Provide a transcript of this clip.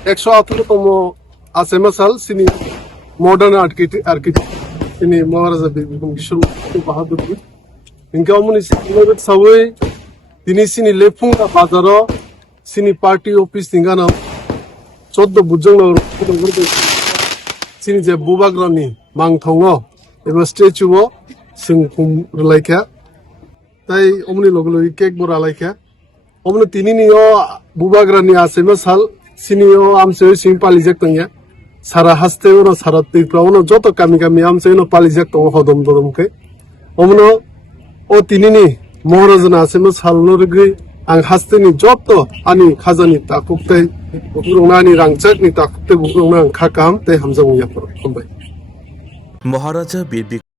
118তম আছেমা সাল সিনি modern architect সিনি মহারাজা বীর বিক্রম কিশোর বাহাদুর Inca অমনি সাবই তিনি সিনি লেফুং বাজার সিনি পার্টি অফিস নিগানো 14 বুজং সিনি যে বুবাগ্রানি মাংথং এবার স্ট্যাচু সিং হুম লাইকা তাই অমনি লগলো কেক বড় লাইকা অমনি তিনি নিও বুবাগ্রানি আছেমা সাল সিনিও আমসে সিং পালিজাক তংয়া সারা হাসতে ওনো সারা তীরপ্রা ওনো যত কামি কামি আমসে ওনো পালিজাক তং হদম দরমকে অমনো ও তিনিনি মহারাজনা আছেমা সালনো রগৈ आं हास्तेनि जत आनि खाजानि ताकुबथाय बुरंनानि रांचाकनि ताकुबथाय बुरंना खाकाम ते हामजामुयाफोर हमबाय महाराजा बीर